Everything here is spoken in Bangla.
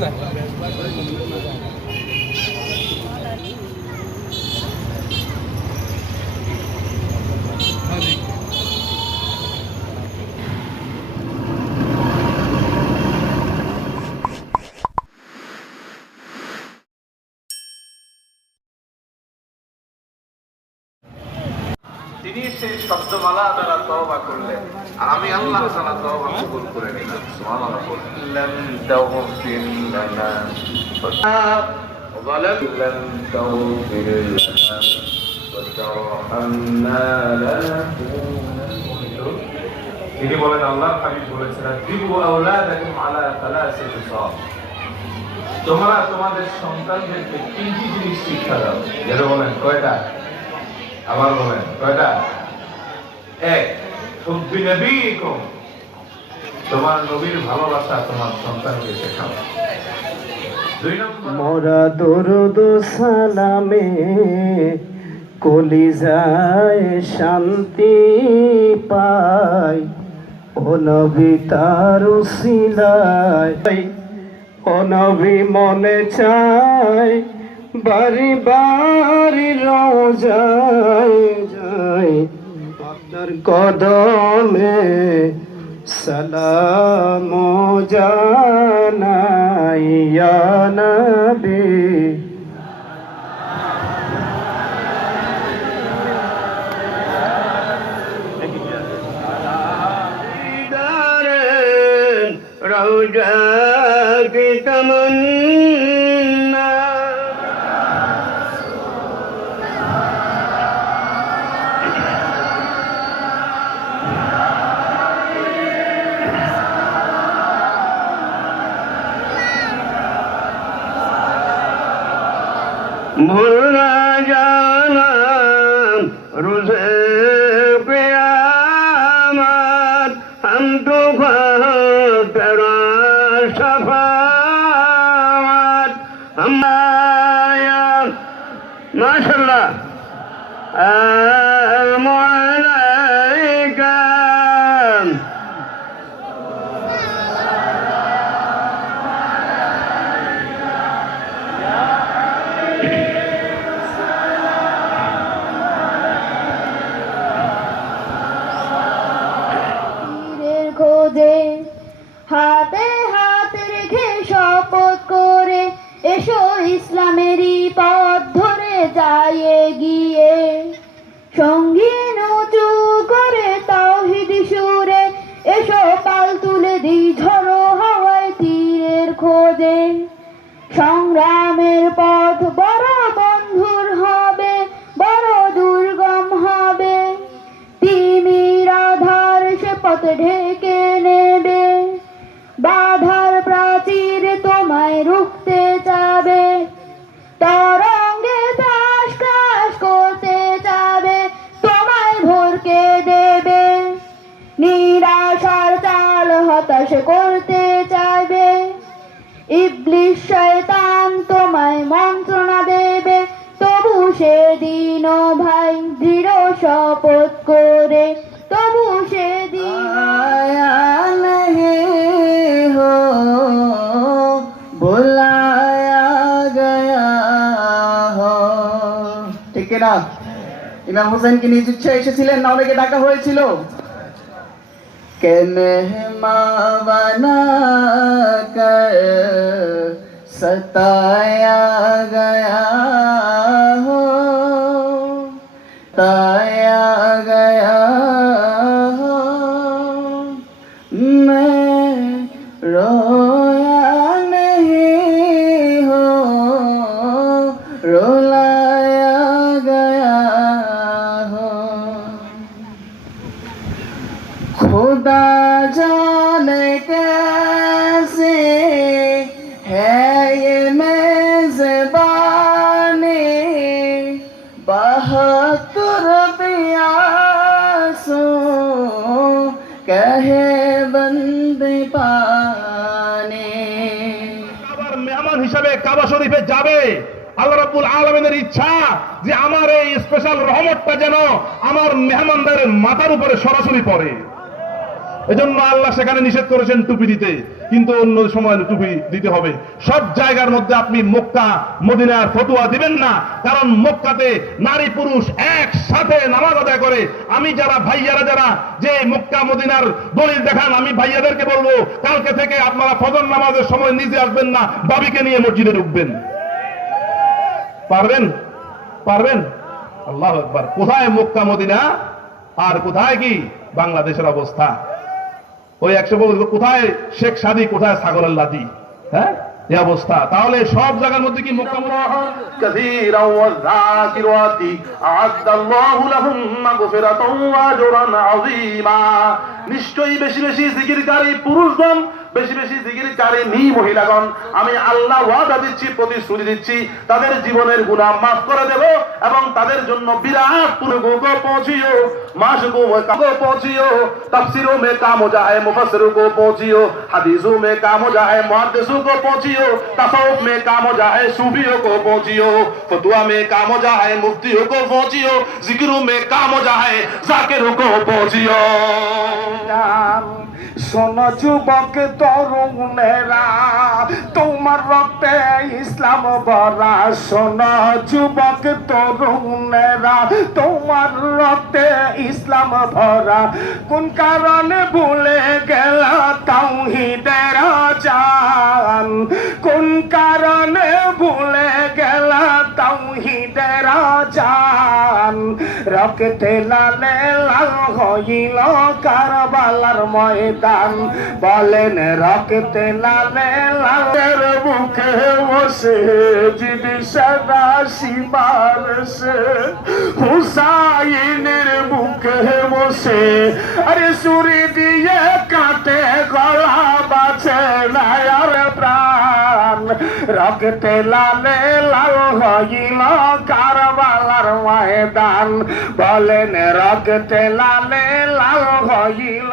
না তিনি সেই শব্দমালা দ্বারা তওবা করলেন আর আমি আল্লাহ তাআলা তওবা কবুল করে নিলাম সুবহানাল্লাহ লাম তাগফির লানা ظلم لم تغفر لنا وترحمنا لنكونن তিনি বলেন আল্লাহ হাবিব বলেছিলেন দিবু আওলাদাকুম আলা সালাসাতি সাল তোমরা তোমাদের সন্তানদেরকে তিনটি জিনিস শিক্ষা দাও যেটা বলেন কয়টা আবার বলেন, কয়টা? এক। হুব্বি নবীকুম তোমার নবীর ভালোবাসা তোমার সন্তানকে শেখাও। মোরা দরুদ সালামে কলিজায় শান্তি পাই। ও নবী তার সিলাই ও নবী মনে চাই বাড়ি বাড়ি রোজায় যাই আপনার কদমে সালাম জানাই ইয়া নবী। রোজা भूलना जाना रुझे प्यामत हम तो तेरा सफावत हम माशाल्लाह मेरी पौध धुर जाएगी। হতাশ করতে চাইবে। ইবলিশ শয়তান তোমায় মন্ত্রণা দেবে। তবু সে দিন ভাই দৃঢ় শপথ করে। তবু সেদিন ইমাম হোসেন কি নিজ ইচ্ছা এসেছিলেন না? অনেকে ডাকা হয়েছিল। के बना कर सताया गया हो। ता খোদা জানে কেসে হ্যাঁ মেজবানে বাহাতুর পিয়াসো, কহে বন্দে পানে। আবার মেহমান হিসাবে কাবা শরীফে যাবে। আল্লাহ রাব্বুল আলমিনের ইচ্ছা যে আমার এই স্পেশাল রহমতটা যেন আমার মেহমানদারের মাথার উপরে সরাসরি পড়ে। এজন্য আল্লাহ সেখানে নিষেধ করেছেন টুপি দিতে। কিন্তু অন্য সময় টুপি দিতে হবে। সব জায়গার মধ্যে আপনি মক্কা, মদিনার ফতুয়া দিবেন না। কারণ মক্কাতে নারী পুরুষ একসাথে নামাজ আদায় করে। আমি যারা, ভাইয়ারা যারা, যে মক্কা, মদিনার দলিল দেখান, আমি ভাইয়াদেরকে বলব, কালকে থেকে আপনারা ফজর নামাজের সময় নিজে আসবেন না, বাবিকে নিয়ে মসজিদে ঢুকবেন। পারবেন? পারবেন? আল্লাহ একবার কোথায় মক্কা, মদিনা? আর কোথায় কি? বাংলাদেশের অবস্থা। ওই একশো বছর কোথায় শেখ সাদি? কোথায় সাগর আল্লাদি হ্যাঁ? এই অবস্থা। তাহলে সব জায়গার মধ্যে কি নিশ্চয়ই বেশি বেশি জিকিরকারী পুরুষগণ বেশি বেশি জিকির নি মহিলাগণ। আমি আল্লাহ ওয়াদা দিচ্ছি, প্রতিশ্রুতি দিচ্ছি, তাদের জীবনের গুনাহ মাফ করে দেব এবং তাদের জন্য বিরাট পুরগুক পৌঁছিও। মাসগু মে পৌঁছিও। তাফসিরু মে কামো যায় মুফাসসিরু কো পৌঁছিও। হাদিসু মে কামো যায় মুহাদ্দিসু কো পৌঁছিও। তাসাউফ মে কামো যায় সুফিও কো পৌঁছিও। ফতোয়া মে কামো যায় মুফতিও কো পৌঁছিও। জিকিরু মে কামো যায় জাকিরু কো পৌঁছিও। সোনা যুবক তরুণেরা, তোমার রক্তে ইসলাম ভরা শোনো যুবক তরুণেরা, তোমার রক্তে ইসলাম ভরা। কোন কারণে ভুলে গেল তাওহিদের জান কোন কারণে ভুলে গেল তাওহিদের জান রক্তে লালে লাল হইল কারবালার ময়দান। বলেন রক্তে লালে লালের মুখে বসে যিনি সদা সীমার সে হুসাইনের মুখে বসে, আরে সুরি দিয়ে কাটে গলা বাঁচে নায়ার প্রাণ। রক্তে লালে লাল হইল কারবালার ময়দান বলেন রক্তে লালে লাল হইল।